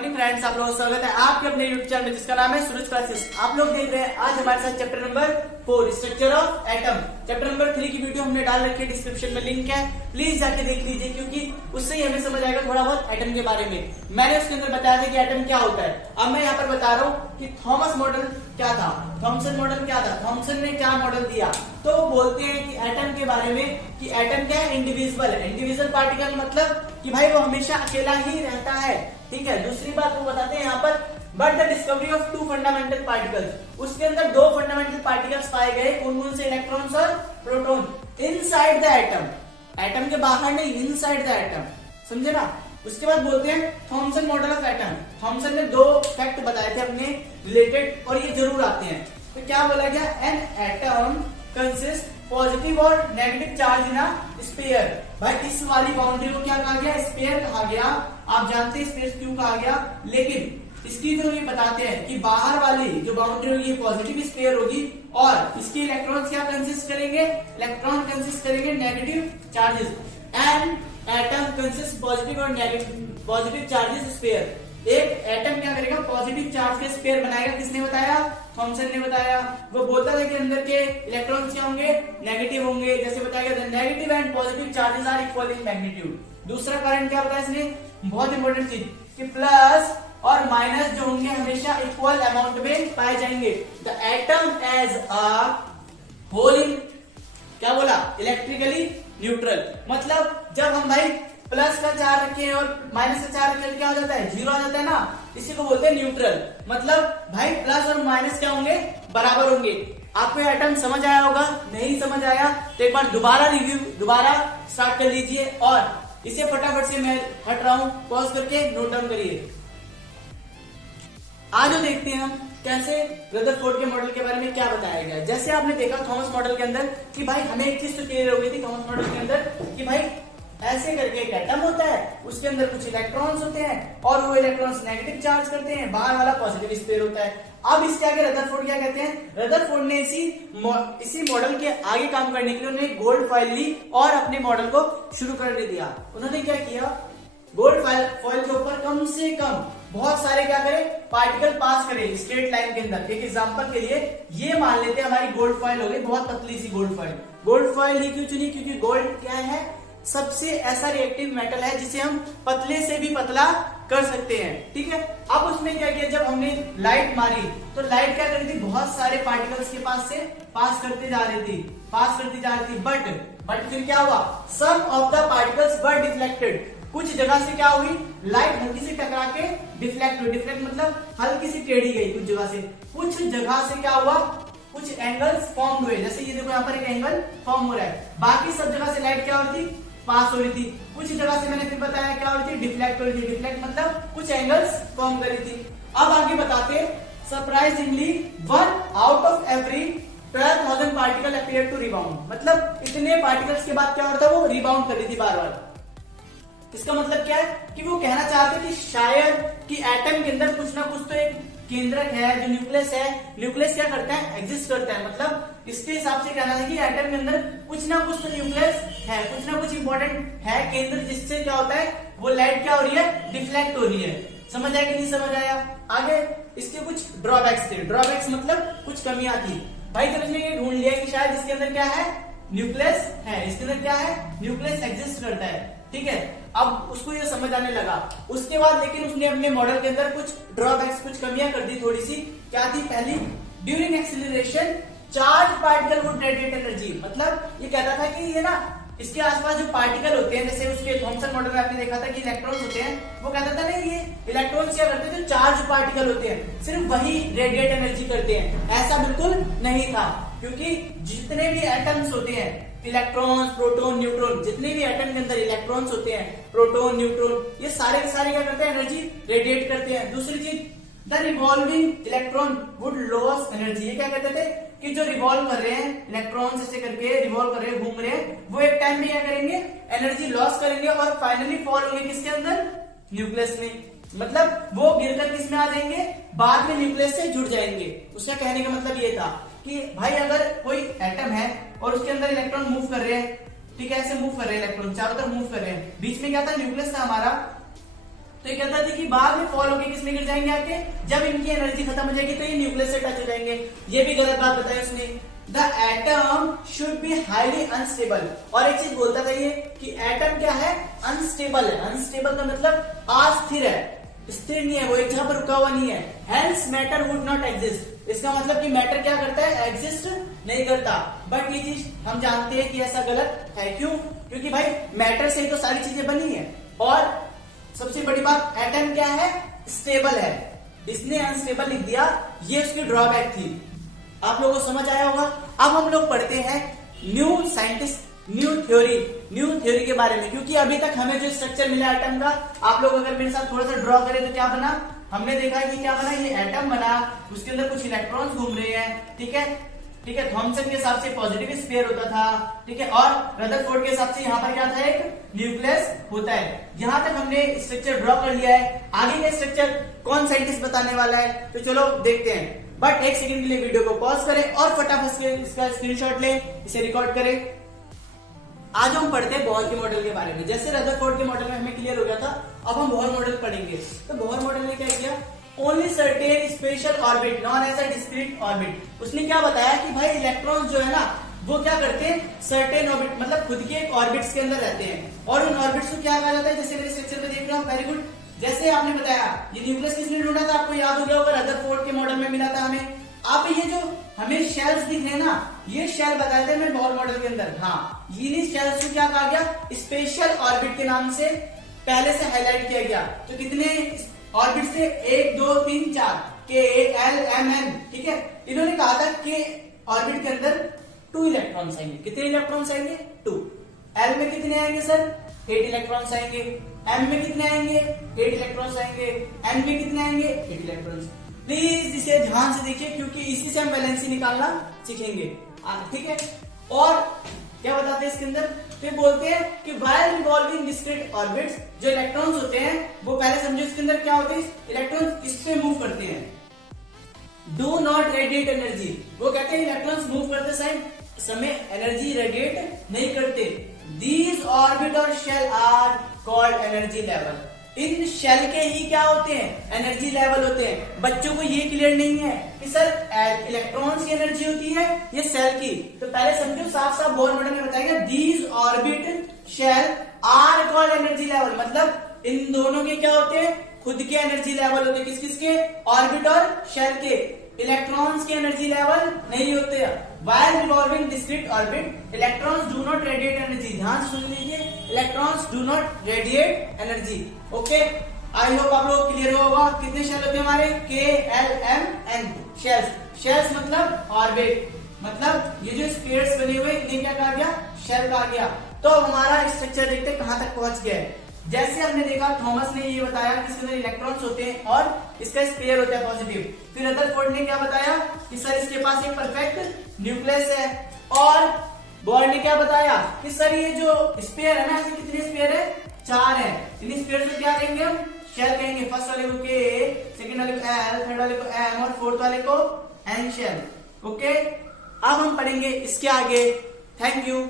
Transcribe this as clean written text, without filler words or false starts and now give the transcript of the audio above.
Morning friends, आप लोगों का स्वागत है आपके अपने यूट्यूब चैनल जिसका नाम है सूरज क्लासेस। आप लोग देख रहे हैं आज हमारे साथ chapter number 4 structure of atom. Chapter number 3 की वीडियो हमने डाल रखी है, डिस्क्रिप्शन में लिंक है, प्लीज जाके देख लीजिए क्योंकि उससे ही हमें समझ आएगा थोड़ा बहुत एटम के बारे में। मैंने उसके अंदर बताया था कि एटम क्या होता है। अब मैं यहाँ पर बता रहा हूँ कि थॉमस मॉडल क्या था, थॉमसन मॉडल क्या था, थॉमसन ने क्या मॉडल दिया। तो वो बोलते हैं कि एटम के बारे में कि एटम क्या है, इंडिविजुअल है। इंडिविजुअल पार्टिकल मतलब कि भाई वो हमेशा अकेला ही रहता है, ठीक है। दूसरी बात वो बताते हैं यहाँ पर, but the discovery of 2 fundamental particles, उसके अंदर 2 फंडामेंटल पार्टिकल्स पाए गए। कौन कौन से? इलेक्ट्रॉन्स और proton, inside the atom. Atom के बाहर नहीं, इनसाइड द एटम, समझे ना। उसके बाद बोलते हैं Thomson model of atom. Thomson ने 2 फैक्ट बताए थे अपने रिलेटेड और ये जरूर आते हैं। तो क्या बोला गया? एन एटम कंसिस्ट पॉजिटिव और negative charge in a sphere. भाई इस वाली बाउंड्री को क्या कहा गया? स्फीयर कहा गया। आप जानते हैं स्पेस क्यों कहा गया, लेकिन इसकी जो ये बताते हैं कि बाहर वाली जो बाउंड्री होगी पॉजिटिव स्फीयर होगी और इसके इलेक्ट्रॉन क्या कंसिस्ट करेंगे? इलेक्ट्रॉन कंसिस्ट करेंगे negative charges. And atom consist positive और नेगेटिव पॉजिटिव चार्जेस स्फीयर। एक एटम क्या करेगा? पॉजिटिव चार्ज के स्फीयर बनाएगा। किसने बताया? थॉमसन ने बताया। वो बोलता था कि अंदर के इलेक्ट्रॉन्स क्या होंगे? नेगेटिव होंगे। जैसे बताया गया negative and positive charges are equal in magnitude. दूसरा कारण क्या बताया इसने? बहुत इंपॉर्टेंट चीज कि प्लस और माइनस जो होंगे हमेशा इक्वल अमाउंट में पाए जाएंगे। The atom as a whole in क्या बोला? Electrically neutral. मतलब जब हम भाई प्लस का चार्ज रखे और माइनस का चार्ज रखे क्या हो जाता है? 0 आ जाता है ना। इसी को बोलते हैं न्यूट्रल। मतलब भाई प्लस और माइनस क्या होंगे? बराबर होंगे। आपको एटम समझ आया होगा? नहीं समझ आया तो एक बार दोबारा रिव्यू दोबारा स्टार्ट कर लीजिए और इसे फटाफट से मैं हट रहा हूं, पॉज करके नोट डाउन करिए। आज देखते हैं हम कैसे रदरफोर्ड के मॉडल के बारे में क्या बताया गया। जैसे आपने देखा थॉमस मॉडल के अंदर कि भाई हमें एक चीज तो क्लियर हो गई थी थॉमस मॉडल के अंदर कि भाई ऐसे करके एक एटम होता है, उसके अंदर कुछ इलेक्ट्रॉन्स होते हैं और वो इलेक्ट्रॉन्स नेगेटिव चार्ज करते हैं, बाहर वाला पॉजिटिव स्फीयर होता है। अब इसके आगे रदरफोर्ड क्या कहते हैं? रदरफोर्ड ने इसी मॉडल के आगे काम करने के लिए उन्होंने गोल्ड फॉइल ली और अपने मॉडल को शुरू करने दिया। उन्होंने क्या किया? गोल्ड फॉइल के ऊपर कम से कम बहुत सारे क्या करें? पार्टिकल पास करें स्ट्रेट लाइन के अंदर। एक एग्जांपल के लिए ये मान लेते हैं हमारी गोल्ड फॉइल हो गई, बहुत पतली सी गोल्ड फॉइल। गोल्ड फॉइल ही क्यों चुनी? क्योंकि गोल्ड क्या है? सबसे ऐसा रिएक्टिव मेटल है जिसे हम पतले से भी पतला कर सकते हैं, ठीक है। अब उसमें क्या किया? जब हमने लाइट मारी तो लाइट क्या कर रही थी? बहुत सारे पार्टिकल्स के पास से पास करते जा रही थी, बट फिर क्या हुआ? Some of the particles were deflected. कुछ जगह से क्या हुई? लाइट हल्की से टकरा के डिफ्लेक्ट हुई। डिफ्लेक्ट मतलब हल्की सी टेढ़ी गई कुछ जगह से। कुछ जगह से क्या हुआ? कुछ एंगल्स फॉर्म हुए। जैसे ये देखो यहाँ पर एक एंगल फॉर्म हो रहा है। बाकी सब जगह से लाइट क्या हो रही थी? पास हो रही थी। कुछ जगह से मैंने फिर बताया क्या हो रही थी? डिफ्लेक्ट हो रही थी। डिफ्लेक्ट मतलब कुछ एंगल्स फॉर्म कर रही थी। अब आगे बताते, surprisingly 1 out of every 12,000 particle appear to rebound. मतलब इतने पार्टिकल्स के बाद क्या हो रहा था? वो रिबाउंड कर रही थी बार बार। इसका मतलब क्या है कि वो कहना चाहते कि शायद कि एटम के अंदर कुछ ना कुछ तो एक केंद्रक है जो न्यूक्लियस है। न्यूक्लियस क्या करता है? एग्जिस्ट करता है। मतलब इसके हिसाब से कहना है कि एटम के अंदर कुछ ना कुछ तो न्यूक्लियस है, कुछ ना कुछ इंपॉर्टेंट है केंद्र, जिससे क्या होता है? वो लाइट क्या हो रही है? डिफ्लेक्ट हो रही है। समझ आया कि नहीं समझ आया? आगे इसके कुछ ड्रॉबैक्स थे। ड्रॉबैक्स मतलब कुछ कमियां थी। भाई जब इसने ये ढूंढ लिया कि शायद इसके अंदर क्या है? न्यूक्लियस है। इसके अंदर क्या है? न्यूक्लियस एग्जिस्ट करता है, ठीक है। अब उसको ये समझ आने लगा। उसके बाद लेकिन उसने अपने मॉडल के अंदर कुछ ड्रॉबैक्स, कुछ कमियां कर दी थोड़ी सी। क्या थी? पहली, during acceleration charge particle would radiate energy. मतलब ये कहता था कि ये ना इसके आसपास जो पार्टिकल होते हैं, जैसे उसके थॉमसन मॉडल में आपने देखा था कि इलेक्ट्रॉन्स होते हैं, वो कहता था नहीं ये इलेक्ट्रॉन्स क्या करते हैं? जो चार्ज पार्टिकल होते हैं सिर्फ वही रेडिएट एनर्जी करते हैं। ऐसा बिल्कुल नहीं था, क्योंकि जितने भी एटम्स होते हैं, इलेक्ट्रॉन्स, प्रोटॉन, न्यूट्रॉन, जितने भी एटम के अंदर इलेक्ट्रॉन्स होते हैं, प्रोटॉन, न्यूट्रॉन, ये सारे के सारे क्या करते हैं? एनर्जी रेडिएट करते हैं। दूसरी चीज, the revolving electron would loss energy. ये क्या कहते थे कि जो रिवॉल्व कर रहे हैं इलेक्ट्रॉन्स, ऐसे करके रिवॉल्व कर रहे हैं, घूम रहे हैं, वो एक टाइम में क्या करेंगे? एनर्जी लॉस करेंगे और फाइनली फॉल होंगे किसके अंदर? न्यूक्लियस में। मतलब वो गिरकर किस में आ जाएंगे? बाद में न्यूक्लियस से जुड़ जाएंगे। उसका कहने का मतलब ये था कि भाई अगर कोई एटम है और उसके अंदर इलेक्ट्रॉन मूव कर रहे हैं, ठीक है, ऐसे मूव कर रहे हैं इलेक्ट्रॉन, चारों तरफ मूव कर रहे हैं, बीच में क्या था? न्यूक्लियस था हमारा। तो ये कहता था कि बाद में फॉल होकर किसमें गिर जाएंगे आके, जब इनकी एनर्जी खत्म हो जाएगी तो ये न्यूक्लियस से टच हो जाएंगे। ये भी गलत बात बताई उसने। The atom should be highly unstable. और एक चीज बोलता था ये कि एटम क्या है, अनस्टेबल है। अनस्टेबल का मतलब अस्थिर है, स्थिर नहीं है, वो एक जगह पर रुका हुआ नहीं है। Hence matter would not exist. इसका मतलब कि मैटर क्या करता है, एग्जिस्ट नहीं करता। बट ये चीज हम जानते हैं कि ऐसा गलत है। क्यों? क्योंकि भाई मैटर से ही तो सारी चीजें बनी है। और सबसे बड़ी बात, एटम क्या है, स्टेबल है। इसने अनस्टेबल लिख दिया, ये उसकी ड्रॉबैक थी। आप लोगों को समझ आया होगा। अब हम लोग पढ़ते हैं न्यू थ्योरी के बारे में, क्योंकि अभी तक हमें जो स्ट्रक्चर मिला एटम का, आप लोग अगर मेरे साथ थोड़ा सा ड्रॉ करें तो क्या बना, हमने देखा है कि क्या बना, ये एटम बना, उसके अंदर कुछ इलेक्ट्रॉन्स घूम रहे हैं, ठीक है। थॉमसन के हिसाब से पॉजिटिव स्फीयर होता था, ठीक है। और रदरफोर्ड के हिसाब से यहाँ पर क्या था, एक न्यूक्लियस होता है। यहां तक हमने स्ट्रक्चर ड्रॉ कर लिया है। आगे का स्ट्रक्चर कौन साइंटिस्ट बताने वाला है, तो चलो देखते हैं। बट एक सेकंड के लिए वीडियो को पॉज करें और फटाफट से इसका स्क्रीनशॉट लें, इसे रिकॉर्ड करें। आज हम पढ़ते हैं बोहर के मॉडल के बारे में। जैसे रदरफोर्ड के मॉडल में हमें क्लियर हो गया था, अब हम बोहर मॉडल पढ़ेंगे। तो बोहर मॉडल ने क्या किया, only certain special orbit known as a discrete orbit. उसने क्या बताया कि भाई इलेक्ट्रॉन जो है ना, वो क्या करते हैं, सर्टेन ऑर्बिट मतलब खुद के एक ऑर्बिट्स के अंदर रहते हैं। और उन ऑर्बिट्स को क्या कहा जाता है, जैसे मेरे सेक्शन में देख रहे हो, वेरी गुड। जैसे आपने बताया ये न्यूक्लियस किसने ढूंढा था, आपको याद हो गया होगा, रदरफोर्ड के मॉडल में मिला था हमें। अब ये जो हमें शेल्स दिख रहे हैं ना, ये शेल बताए थे मैं बोहर मॉडल के अंदर। हाँ, इन्हीं शेल्स को क्या कहा गया, स्पेशल ऑर्बिट के नाम से पहले से हाईलाइट किया गया। तो कितने ऑर्बिट थे, 1 2 3 4, के एल एम एन, ठीक है। इन्होंने कहा था कि ऑर्बिट के अंदर 2 इलेक्ट्रॉन्स आएंगे। कितने इलेक्ट्रॉन्स आएंगे, 2। एल में कितने आएंगे सर, 8 इलेक्ट्रॉन्स आएंगे। एम में कितने आएंगे, 8 इलेक्ट्रॉन्स आएंगे। एन में कितने आएंगे, 8 इलेक्ट्रॉन्स। प्लीज इसे ध्यान से देखिए, क्योंकि इसी से हम वैलेंसी निकालना सीखेंगे, ठीक है। और क्या बताते हैं इसके अंदर, तो बोलते हैं कि वाइल रिवॉल्विंग डिस्क्रीट ऑर्बिट्स, जो इलेक्ट्रॉन्स होते हैं वो पहले समझो इसके अंदर क्या होते हैं, इलेक्ट्रॉन्स इस पे मूव करते हैं। डू नॉट रेडिएट एनर्जी, वो कहते हैं इलेक्ट्रॉन्स मूव करते समय एनर्जी रेडिएट नहीं करते। दीज ऑर्बिट और shell are called energy level. इन शेल के ही क्या होते हैं, एनर्जी लेवल होते हैं। बच्चों को ये क्लियर नहीं है कि सर इलेक्ट्रॉन्स की एनर्जी होती है ये सेल की, तो पहले समझो साफ साफ बोहर मॉडल में बताया गया, these orbit shell are called energy level, मतलब इन दोनों के क्या होते हैं, खुद के एनर्जी लेवल होते हैं। किस किस के, ऑर्बिट और शेल के। इलेक्ट्रॉन्स के एनर्जी लेवल नहीं होते। While revolving discrete orbit, electrons do not radiate energy. ध्यान सुन लीजिए, electrons do not radiate energy. Okay, I hope आप लोग क्लियर होगा। कितने शेल होते हैं हमारे, K L M N, shells. Shells मतलब ऑर्बिट, मतलब ये जो स्फीयर्स बने हुए इन्हें क्या कहा गया, शेल कहा गया। तो हमारा स्ट्रक्चर देखते कहां तक पहुंच गया है। जैसे हमने देखा, थॉमस ने ये बताया कि इसके अंदर इलेक्ट्रॉन्स होते हैं और इसका स्फीयर होता है पॉजिटिव। फिर रदरफोर्ड ने क्या बताया कि सर इसके पास एक परफेक्ट न्यूक्लियस है। और बोहर ने क्या बताया कि सर ये जो स्फीयर है ना, ऐसे कितने स्फीयर है, 4 है। इन स्फीयर को क्या कहेंगे हम, शेल कहेंगे। फर्स्ट वाले को के, सेकंड वाले को एल, थर्ड वाले को एम और फोर्थ वाले को एन शेल। ओके, अब हम पढ़ेंगे इसके आगे। Thank you.